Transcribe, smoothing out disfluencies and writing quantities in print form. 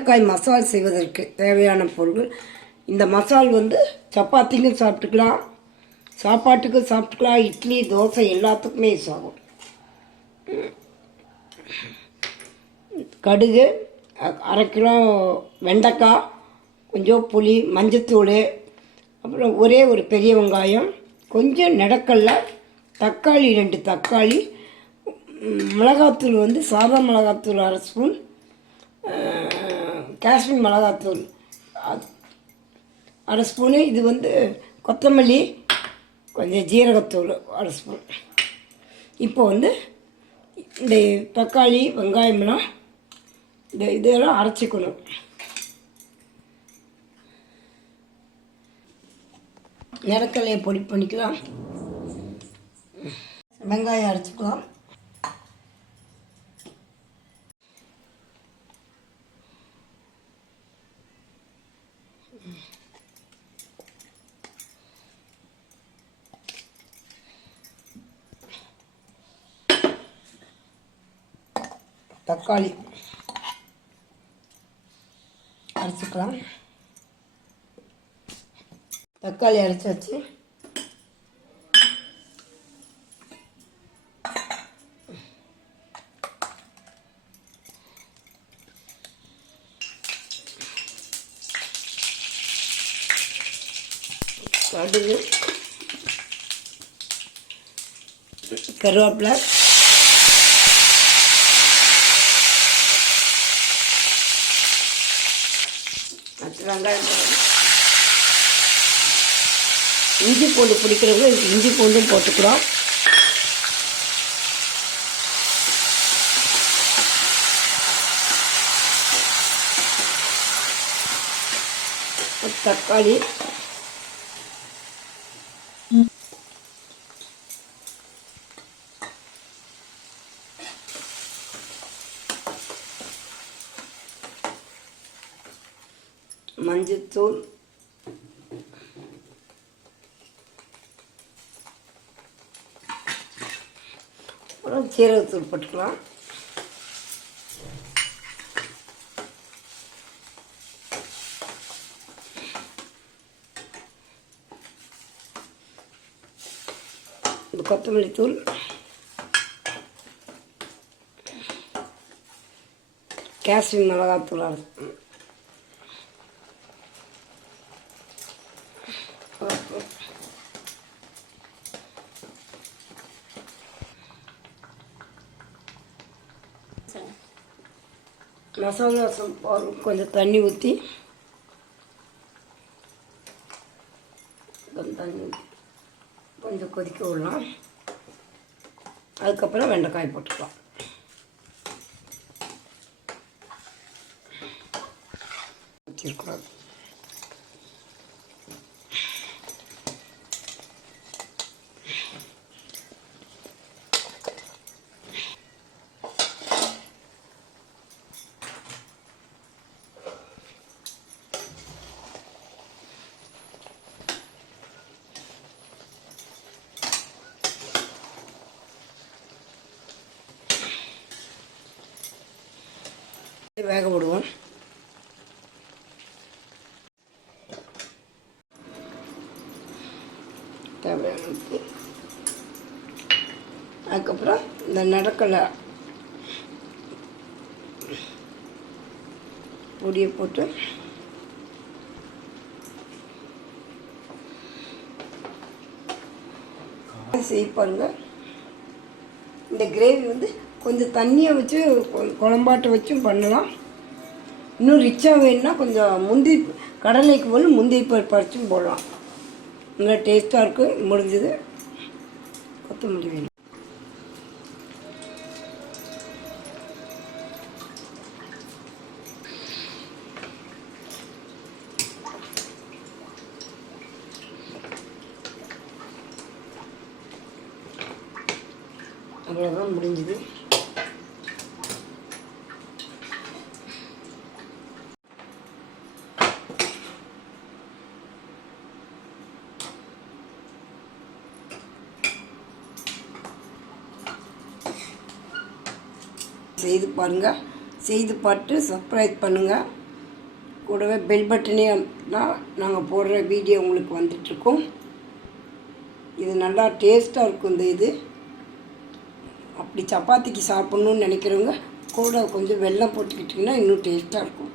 வெண்டைக்காய் மசால் செய்வதற்கு தேவையான பொருட்கள். இந்த மசால் வந்து சப்பாத்திக்கும் சாப்பிட்டுக்கலாம், சாப்பாட்டுக்கும் சாப்பிட்டுக்கலாம், இட்லி தோசை எல்லாத்துக்குமே யூஸ் ஆகும். கடுகு, 1/2 கிலோ வெண்டைக்காய், கொஞ்சம் புளி, மஞ்சத்தூள், அப்புறம் ஒரே ஒரு பெரிய வெங்காயம், கொஞ்சம் நெடக்கல்ல, தக்காளி 2 தக்காளி, மிளகாத்தூள் வந்து சாதா மிளகாத்தூள் 1/2 ஸ்பூன், காஷ்மீர் மிளகாத்தூள் 1/2 ஸ்பூனு. இது வந்து கொத்தமல்லி, கொஞ்சம் ஜீரகத்தூள் 1/2 ஸ்பூன். இப்போ வந்து இந்த தக்காளி வெங்காயம்லாம் இதெல்லாம் அரைச்சிக்கணும். நிலக்கல்லையை பொடி பண்ணிக்கலாம். வெங்காயம் அரைச்சிக்கலாம். தக்காளி அரைச்சிக்கலாம். தக்காளி அரைச்சாச்சு. கடுகு, கருவேப்பிலை, வெங்காயம், இஞ்சி பூண்டு பிடிக்கிறவங்க இஞ்சி பூண்டும் போட்டுக்கிறோம். தக்காளி, மஞ்சத்தூள், அப்புறம் சீரகத்தூள் போட்டுக்கலாம். இந்த கொத்தமல்லி தூள், காஷ்மீர் மிளகாத்தூள், மசாலா கொஞ்சம் தண்ணி ஊற்றி கொஞ்சம் கொதிக்க விடலாம். அதுக்கப்புறம் வெண்டைக்காய் போட்டுக்கலாம். ஊற்றிருக்கூடாது. வேக விடுவோம். தேவையான உப்பு, அதுக்கப்புறம் இந்த நடக்கலை பொடியை போட்டு செய்ப்பாருங்க. இந்த கிரேவி வந்து கொஞ்சம் தண்ணியை வச்சு குழம்பாட்டை வச்சும் பண்ணலாம். இன்னும் ரிச்சாக வேணும்னா கொஞ்சம் முந்திரி, கடலைக்கு போல் முந்திரி பருப்பு அரைச்சும் போடலாம். நல்லா டேஸ்ட்டாக இருக்கும். முடிஞ்சது. கொத்தமல்லி வேணும். அவ்வளோதான், முடிஞ்சுது. செய்து பாருங்கள். செய்து பார்த்து சப்ஸ்கிரைப் பண்ணுங்கள். கூடவே பெல் பட்டனே நாங்கள் போடுற வீடியோ உங்களுக்கு வந்துட்டுருக்கோம். இது நல்லா டேஸ்ட்டாக இருக்கும். இது அப்படி சப்பாத்திக்கு சாப்பிட்ணுன்னு நினைக்கிறவங்க கூட கொஞ்சம் வெல்லம் போட்டுக்கிட்டிங்கன்னா இன்னும் டேஸ்ட்டாக இருக்கும்.